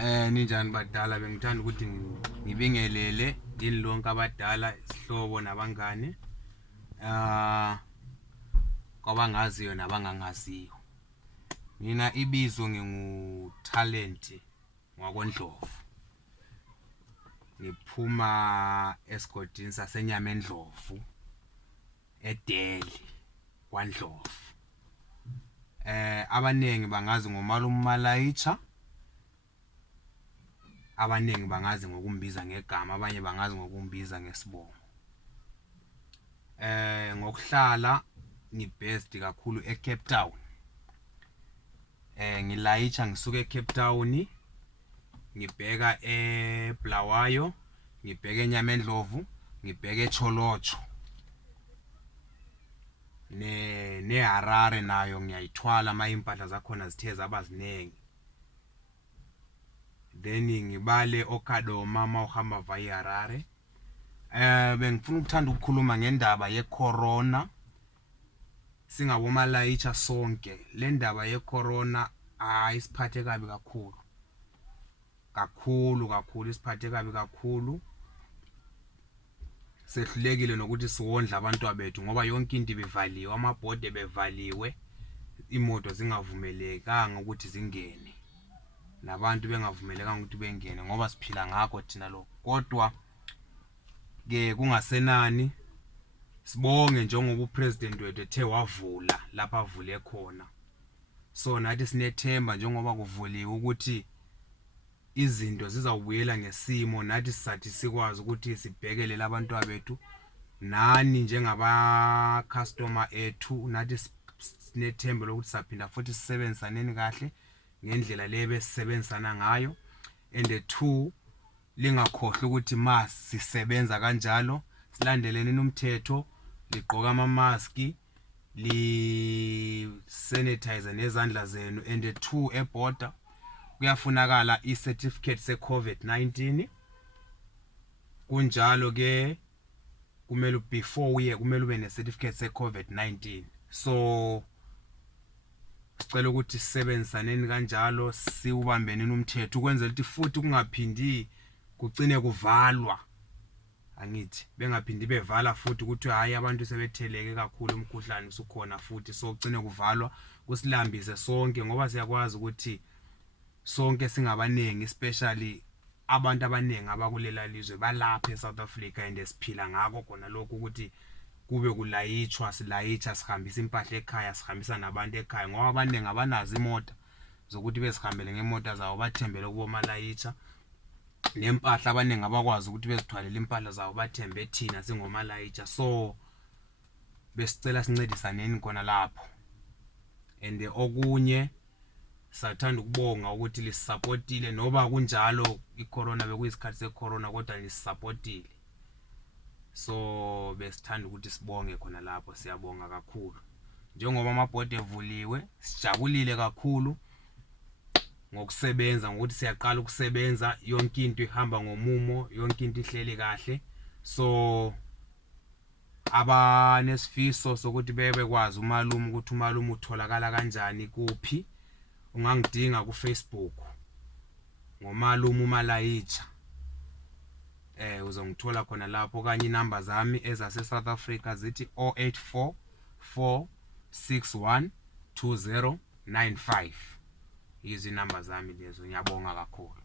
Ninjani badala, bengithanda ukuthi ngibingelele yini lonke abadala, isihlobo nabangane kwabangaziyo nabangangaziyo. Mina ibizo nginguTalent ngwakoNdlovu. Ngiphuma esigodini saseNyamendlovu eDeli kwaNdlovu. Abanengi bangazi ngoMalayitsha, abanengi bangazi ngokumbiza ngegama, abanye bangazi ngokumbiza ngesibongo. Ngokuhlala ngibest kakhulu eCape Town. Ngilayitsha ngisuka eCape Town ngibheka eBulawayo, ngibheka eNyamendlovu, ngibheka eCholocho neHarare nayo ngiyayithwala impahla zakhona zithe zaba ziningi. Then ngibale oKadoma mawuhamba via Harare. Bengifuna ukukhuluma ngendaba yecorona. Singabomalayitsha sonke, le ndaba yecorona isiphathe kabi kakhulu, isiphathe kabi kakhulu. Sehlulekile nokuthi siwondla abantwana bethu ngoba yonke into ibivaliwe, amabhodi bevaliwe, imoto zingavumelekanga ukuthi zingene, nabantu bengavumelekanga ukuthi bengene ngoba siphila ngakho thina lokho. Kodwa ke kungasenani, sibonge njengoba upresident wethu ethe wavula lapha avule khona. So nathi sinethemba njengoba kuvuliwe ukuthi izinto zizawubuyela ngesimo, nathi sisathi sikwazi ukuthi sibhekele abantwana bethu nani njengaba customer ethu. Nathi sinethemba lokuthi saphinda futhi sisebenzisaneni kahle ngendlela le besisebenzisana ngayo. And 2, lingakhohlwa ukuthi sisebenza kanjalo silandeleni umthetho, ligqoka ama-mask, li sanitize nezandla zenu. And 2, eborder kuyafunakala i-certificate se-COVID-19. Kunjalo ke kumele before uye kumele ube ne-certificate se-COVID-19. So sicela ukuthi sisebenzisaneni kanjalo, siubambeneni umthetho ukwenzela ukuthi futhi kungaphindi kugcine kuvalwa. Angithi bengaphindi bevala futhi ukuthi hayi abantu sebetheleke kakhulu umkhuhlane usukhona futhi, so ugcine kuvalwa kusilambise sonke ngoba siyakwazi ukuthi sonke singabaningi, especially abantu abaningi abakulela lizwe balapha eSouth Africa and siphila ngakho khona lokho ukuthi kube kulayitshwa, silayitsha, sihambisa impahla ekhaya, sihambisa nabantu ekhaya ngoba abaningi abanazo imoto zokuthi besihambele ngemoto zawo, bathembele kubomalayitsha. Nempahla abaningi abakwazi ukuthi bezithwalele impahla zawo, bathembe thina singomalayitsha. So besicela sincedisaneni khona lapho. And okunye sathanda ukubonga ukuthi lisupportile noba kunjalo icorona bekuyisikhathi secorona kodwa lisupportile. So besithanda ukuthi sibonge khona lapho, siyabonga kakhulu. Njengoba amabhodi evuliwe, sijabulile kakhulu ngokusebenza, ngokuthi siyaqala ukusebenza, yonke into ihamba ngomumo, yonke into ihleli kahle. So abanesifiso sokuthi bekwazi umalume ukuthi umalume utholakala kanjani kuphi, ungangidinga kuFacebook ngomalume uMalayitsha. Uzongithola khona lapho, kanye inamba zami ezase South Africa zithi 084 461 2095. Yizi inamba zami lezo. Ngiyabonga kakhulu.